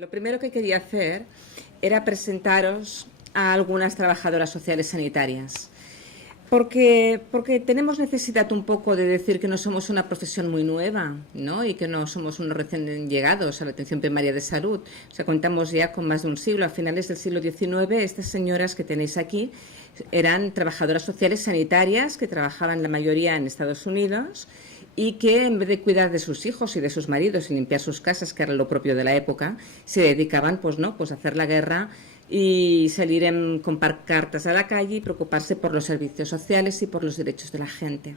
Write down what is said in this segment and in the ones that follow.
Lo primero que quería hacer era presentaros a algunas trabajadoras sociales sanitarias. Porque tenemos necesidad un poco de decir que no somos una profesión muy nueva, ¿no? Y que no somos unos recién llegados a la atención primaria de salud. O sea, contamos ya con más de un siglo. A finales del siglo XIX, estas señoras que tenéis aquí eran trabajadoras sociales sanitarias que trabajaban la mayoría en Estados Unidos y que en vez de cuidar de sus hijos y de sus maridos y limpiar sus casas, que era lo propio de la época, se dedicaban pues a hacer la guerra y salir con pancartas a la calle y preocuparse por los servicios sociales y por los derechos de la gente.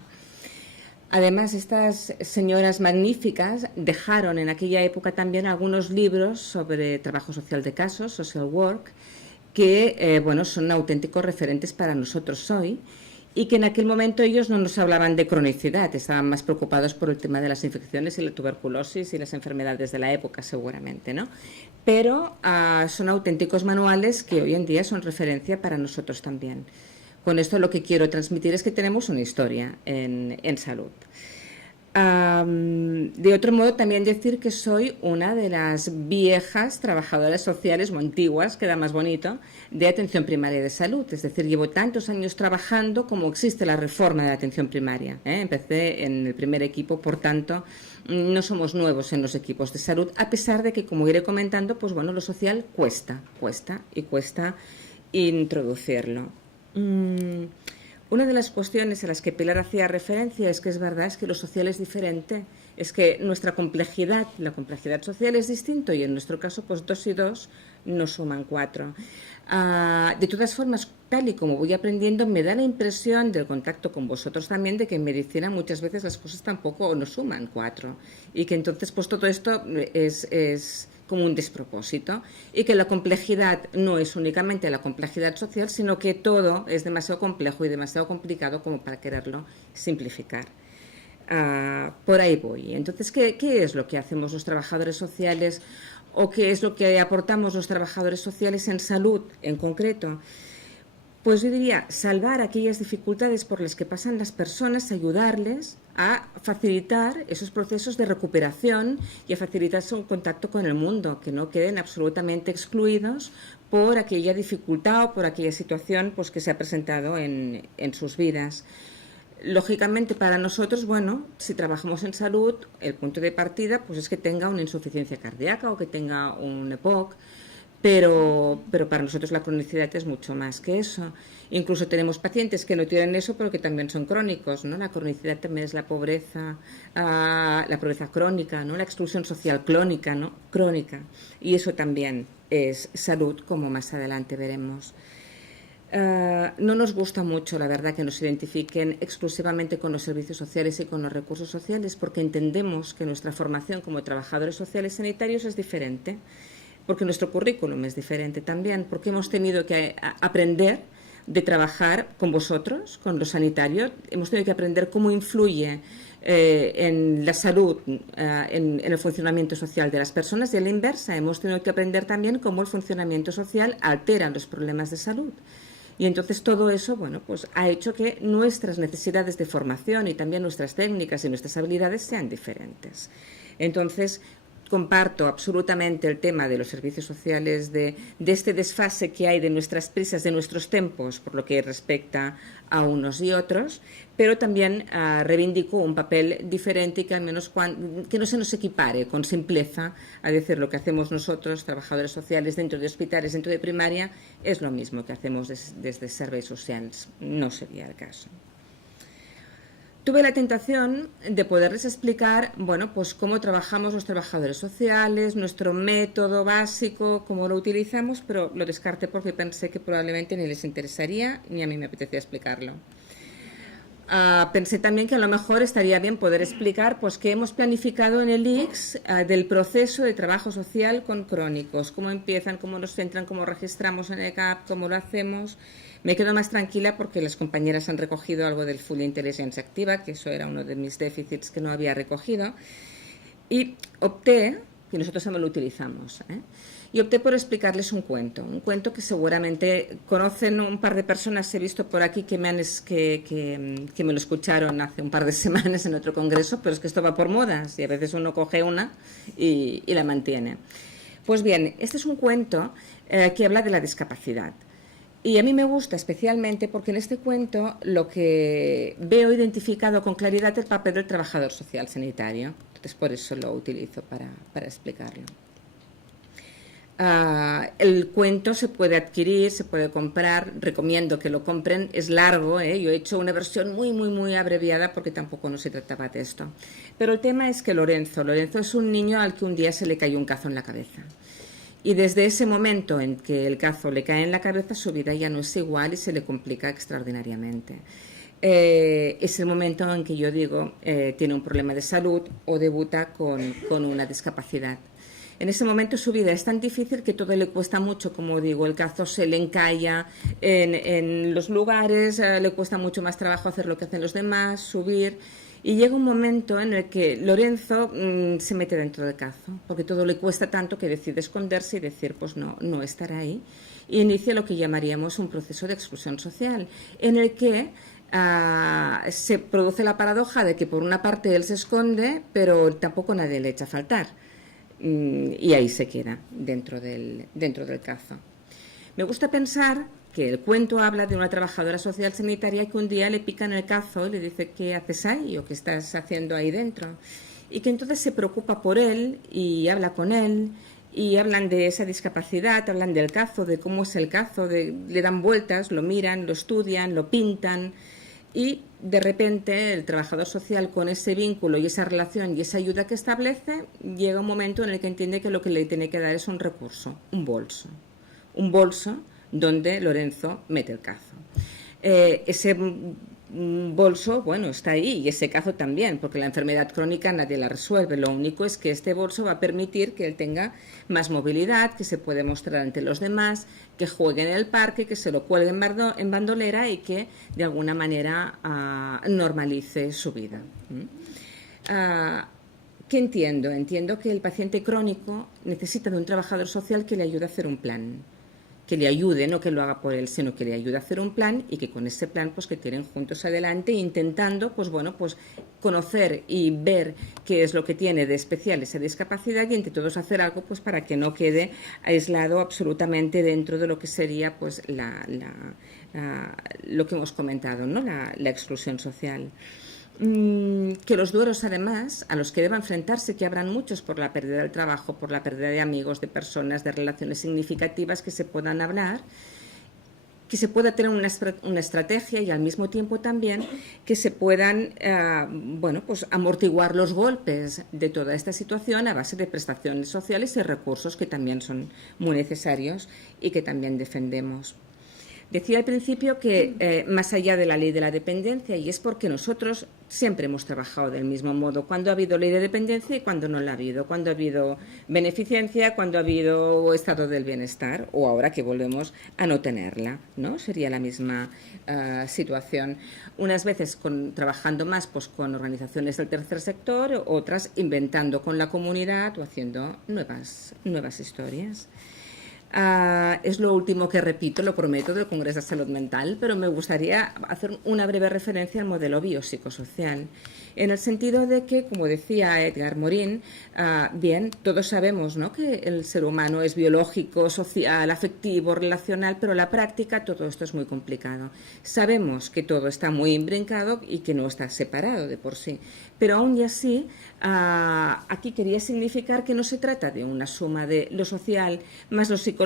Además, estas señoras magníficas dejaron en aquella época también algunos libros sobre trabajo social de casos, social work, que son auténticos referentes para nosotros hoy, y que en aquel momento ellos no nos hablaban de cronicidad, estaban más preocupados por el tema de las infecciones y la tuberculosis y las enfermedades de la época, seguramente, ¿no? Pero son auténticos manuales que hoy en día son referencia para nosotros también. Con esto lo que quiero transmitir es que tenemos una historia en salud. De otro modo, también decir que soy una de las viejas trabajadoras sociales, o antiguas, queda más bonito, de atención primaria de salud. Es decir, llevo tantos años trabajando como existe la reforma de la atención primaria. Empecé en el primer equipo, por tanto, no somos nuevos en los equipos de salud, a pesar de que, como iré comentando, lo social cuesta introducirlo. Una de las cuestiones a las que Pilar hacía referencia es que es verdad, es que lo social es diferente, es que nuestra complejidad, la complejidad social es distinto y en nuestro caso 2 y 2 no suman 4. De todas formas, tal y como voy aprendiendo, me da la impresión del contacto con vosotros también de que en medicina muchas veces las cosas tampoco no suman 4 y que entonces todo esto es como un despropósito y que la complejidad no es únicamente la complejidad social, sino que todo es demasiado complejo y demasiado complicado como para quererlo simplificar. Por ahí voy. Entonces, ¿qué es lo que hacemos los trabajadores sociales o qué es lo que aportamos los trabajadores sociales en salud en concreto? Pues yo diría salvar aquellas dificultades por las que pasan las personas, ayudarles a facilitar esos procesos de recuperación y a facilitar su contacto con el mundo, que no queden absolutamente excluidos por aquella dificultad o por aquella situación que se ha presentado en sus vidas. Lógicamente, para nosotros, si trabajamos en salud, el punto de partida es que tenga una insuficiencia cardíaca o que tenga un EPOC, pero para nosotros la cronicidad es mucho más que eso. Incluso tenemos pacientes que no tienen eso, pero que también son crónicos, ¿no? La cronicidad también es la pobreza crónica, ¿no? La exclusión social crónica, ¿no? Crónica. Y eso también es salud, como más adelante veremos. No nos gusta mucho, la verdad, que nos identifiquen exclusivamente con los servicios sociales y con los recursos sociales, porque entendemos que nuestra formación como trabajadores sociales sanitarios es diferente, porque nuestro currículum es diferente también, porque hemos tenido que aprender de trabajar con vosotros, con los sanitarios, hemos tenido que aprender cómo influye en la salud, en el funcionamiento social de las personas, y a la inversa, hemos tenido que aprender también cómo el funcionamiento social altera los problemas de salud. Y entonces todo eso ha hecho que nuestras necesidades de formación y también nuestras técnicas y nuestras habilidades sean diferentes. Entonces, comparto absolutamente el tema de los servicios sociales, de este desfase que hay de nuestras prisas, de nuestros tempos, por lo que respecta a unos y otros, pero también reivindico un papel diferente y que al menos que no se nos equipare con simpleza a decir lo que hacemos nosotros, trabajadores sociales dentro de hospitales, dentro de primaria, es lo mismo que hacemos desde serveis socials. No sería el caso. Tuve la tentación de poderles explicar, cómo trabajamos los trabajadores sociales, nuestro método básico, cómo lo utilizamos, pero lo descarté porque pensé que probablemente ni les interesaría ni a mí me apetecía explicarlo. Pensé también que a lo mejor estaría bien poder explicar qué hemos planificado en el ICS del proceso de trabajo social con crónicos, cómo empiezan, cómo nos entran, cómo registramos en ECAP, cómo lo hacemos. Me quedo más tranquila porque las compañeras han recogido algo del Full Intelligence Activa, que eso era uno de mis déficits que no había recogido, y opté, que nosotros también lo utilizamos, y opté por explicarles un cuento que seguramente conocen un par de personas, he visto por aquí que me lo escucharon hace un par de semanas en otro congreso, pero es que esto va por modas y a veces uno coge una y la mantiene. Pues bien, este es un cuento que habla de la discapacidad. Y a mí me gusta especialmente porque en este cuento lo que veo identificado con claridad es el papel del trabajador social sanitario. Entonces por eso lo utilizo para explicarlo. El cuento se puede adquirir, se puede comprar, recomiendo que lo compren, es largo, yo he hecho una versión muy abreviada porque tampoco no se trataba de esto. Pero el tema es que Lorenzo es un niño al que un día se le cayó un cazo en la cabeza. Y desde ese momento en que el cazo le cae en la cabeza, su vida ya no es igual y se le complica extraordinariamente. Es el momento en que yo digo, tiene un problema de salud o debuta con una discapacidad. En ese momento su vida es tan difícil que todo le cuesta mucho, como digo, el cazo se le encalla en los lugares, le cuesta mucho más trabajo hacer lo que hacen los demás, subir. Y llega un momento en el que Lorenzo se mete dentro del cazo, porque todo le cuesta tanto que decide esconderse y decir, pues no estar ahí. Y inicia lo que llamaríamos un proceso de exclusión social, en el que se produce la paradoja de que por una parte él se esconde, pero tampoco nadie le echa a faltar. Y ahí se queda dentro del cazo. Me gusta pensar que el cuento habla de una trabajadora social sanitaria que un día le pica en el cazo y le dice ¿qué haces ahí? O ¿qué estás haciendo ahí dentro? Y que entonces se preocupa por él y habla con él y hablan de esa discapacidad, hablan del cazo, de cómo es el cazo, le dan vueltas, lo miran, lo estudian, lo pintan. Y de repente el trabajador social, con ese vínculo y esa relación y esa ayuda que establece, llega un momento en el que entiende que lo que le tiene que dar es un recurso, un bolso donde Lorenzo mete el cazo. Ese bolso, bueno, está ahí, y ese cazo también, porque la enfermedad crónica nadie la resuelve. Lo único es que este bolso va a permitir que él tenga más movilidad, que se puede mostrar ante los demás, que juegue en el parque, que se lo cuelgue en bandolera y que de alguna manera normalice su vida. ¿Qué entiendo? Entiendo que el paciente crónico necesita de un trabajador social que le ayude a hacer un plan, que le ayude, no que lo haga por él, sino que le ayude a hacer un plan y que con ese plan pues que tiren juntos adelante intentando pues conocer y ver qué es lo que tiene de especial esa discapacidad y entre todos hacer algo pues para que no quede aislado absolutamente dentro de lo que sería pues lo que hemos comentado, ¿no? La exclusión social. Que los duelos, además, a los que deba enfrentarse, que habrán muchos por la pérdida del trabajo, por la pérdida de amigos, de personas, de relaciones significativas que se puedan hablar, que se pueda tener una estrategia y al mismo tiempo también que se puedan amortiguar los golpes de toda esta situación a base de prestaciones sociales y recursos que también son muy necesarios y que también defendemos. Decía al principio que más allá de la ley de la dependencia, y es porque nosotros siempre hemos trabajado del mismo modo, cuando ha habido ley de dependencia y cuando no la ha habido, cuando ha habido beneficencia, cuando ha habido estado del bienestar, o ahora que volvemos a no tenerla, ¿no? Sería la misma situación. Unas veces trabajando más pues, con organizaciones del tercer sector, otras inventando con la comunidad o haciendo nuevas historias. Es lo último que repito, lo prometo, del Congreso de Salud Mental, pero me gustaría hacer una breve referencia al modelo biopsicosocial, en el sentido de que, como decía Edgar Morin, bien, todos sabemos, ¿no?, que el ser humano es biológico, social, afectivo, relacional, pero en la práctica todo esto es muy complicado. Sabemos que todo está muy imbrincado y que no está separado de por sí, pero aún y así, aquí quería significar que no se trata de una suma de lo social más lo psicológico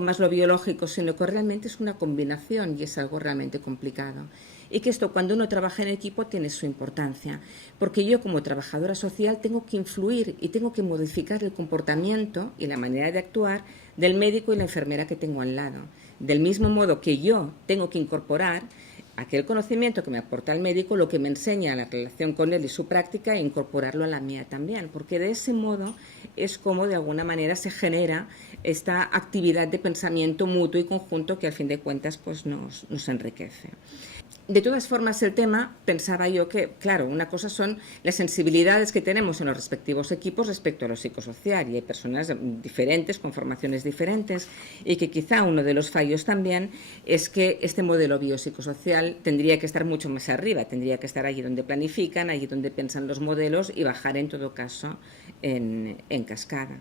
más lo biológico, sino que realmente es una combinación y es algo realmente complicado. Y que esto, cuando uno trabaja en equipo, tiene su importancia, porque yo como trabajadora social tengo que influir y tengo que modificar el comportamiento y la manera de actuar del médico y la enfermera que tengo al lado. Del mismo modo que yo tengo que incorporar aquel conocimiento que me aporta el médico, lo que me enseña la relación con él y su práctica, e incorporarlo a la mía también, porque de ese modo es como de alguna manera se genera esta actividad de pensamiento mutuo y conjunto que al fin de cuentas pues nos enriquece. De todas formas, el tema, pensaba yo que, claro, una cosa son las sensibilidades que tenemos en los respectivos equipos respecto a lo psicosocial, y hay personas diferentes, con formaciones diferentes, y que quizá uno de los fallos también es que este modelo biopsicosocial tendría que estar mucho más arriba, tendría que estar allí donde planifican, allí donde piensan los modelos y bajar en todo caso en cascada.